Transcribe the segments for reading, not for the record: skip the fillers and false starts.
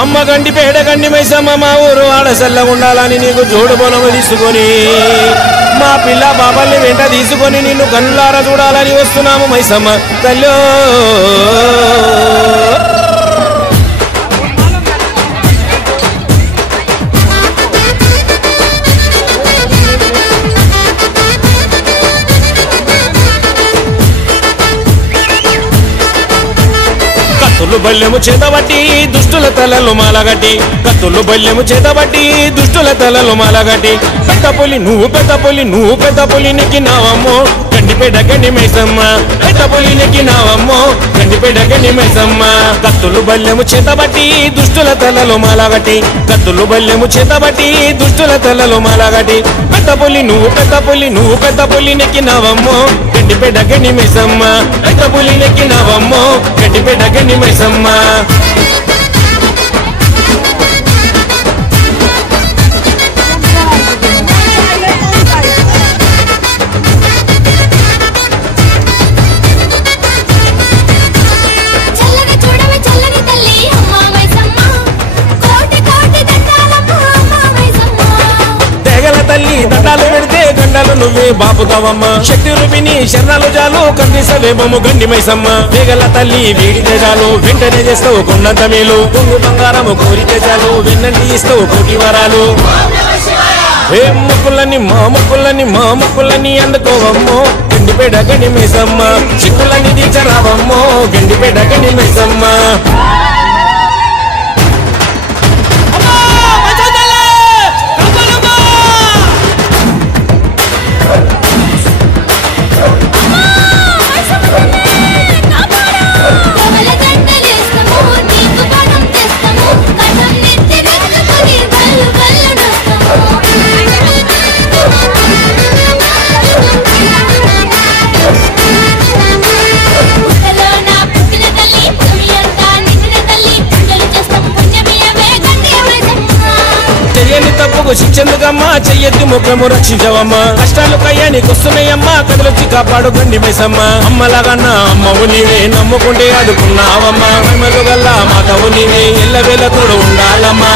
అమ్మ గండి పేడ గండి మైసమ్మ మా ఊరు ఆడసల్ల ఉండాలని నీకు జోడు బొనము తీసుకొని మా పిల్ల బాబాల్ని వెంట తీసుకొని నిన్ను కన్నులారా చూడాలని వస్తున్నాము మైసమ్మ తల్లో కత్తులు బల్లెము చేతబట్టి దుష్టుల తలలు మాలగట్టి కత్తులు బల్లెము చేతబట్టి దుష్టుల తలలు మాలగట్టి పెద్ద పులి నువ్వు పెద్ద పులి నువ్వు పెద్ద పులి నెక్కినావమ్మో గండిపేట గండి మైసమ్మ పెద్ద పులి నెక్కినావమ్మో గండిపేట గండి మైసమ్మ కత్తులు బల్లెము చేతబట్టి దుష్టుల తలలు మాలగట్టి కత్తులు బల్లెము చేతబట్టి దుష్టుల తలలు మాలగట్టి పెద్ద పులి నువ్వు పెద్ద పులి నువ్వు పెద్ద పులి నెక్కినావమ్మో గండిపేట గండి మైసమ్మ పెద్ద పులి నెక్కినావమ్మో గండిపేట గండి మైసమ్మ తల్లి దండాలు పెడితే గండాలు నువ్వే బాపుతావమ్మ శక్తి రూపిణి శరణాలు జాలు కందిసవేమము గండి మైసమ్మ వేగల తల్లి వేడితే చాలు వెంటనే చేస్తావు కొండంత మేలు కొంగు బంగారము కోరితే చాలు వెన్నంటి ఇస్తావు కోటి వరాలు ఏ ముక్కులని మా ముక్కులని అందుకోవమ్మో గండిపేట గండి మైసమ్మ చిక్కులని తీర్చరావమ్మో గండిపేట గండి మైసమ్మ శిక్షెందుకమ్మా చెయ్యెత్తి ముఖము రక్షించవమ్మా కష్టాలు కయ్యానికి వస్తున్నాయమ్మా కథలొచ్చి కాపాడు గండి మైసమ్మ అమ్మలాగన్నా అమ్మవు నీవే నమ్ముకుంటే అదుకున్నావమ్మా మహిమలు గల్ల మాతవు నీవే ఎల్లవేళ తోడు ఉండాలమ్మా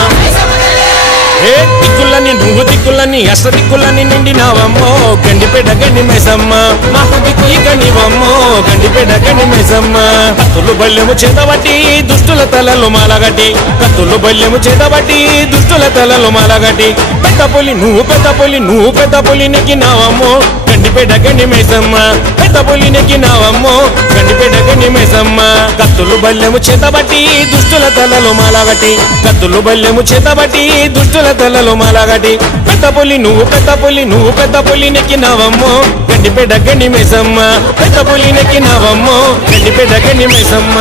ఏ దిక్కులని నువ్వు దిక్కులని అష్ట దిక్కులని నిండినావమ్మో గండిపేట గండి మైసమ్మ మాకు దిక్కు ఇక నీవమ్మో గండిపేట గండి మైసమ్మ కత్తులు బల్లెము చేతబట్టి దుష్టుల తలలు మాలగట్టి కత్తులు బల్లెము చేతబట్టి దుష్టుల తలలు మాలగట్టి పెద్ద పులి నువ్వు పెద్ద పులి నువ్వు పెద్ద పులి నెక్కినావమ్మో గండిపేట గండి మైసమ్మ పెద్ద పులి నెక్కినావమ్మో గండిపేట గండి మైసమ్మ కత్తులు బల్లెము చేతబట్టి దుష్టుల తలలు మాలగట్టి కత్తులు బల్లెము చేతబట్టి దుష్టుల తలలు మాలగట్టి పెద్ద పులి నువ్వు పెద్ద పులి నువ్వు పెద్ద పులి నెక్కినావమ్మో గండిపేట గండి మైసమ్మ పెద్ద పులి నెక్కినావమ్మో గండిపేట గండి మైసమ్మ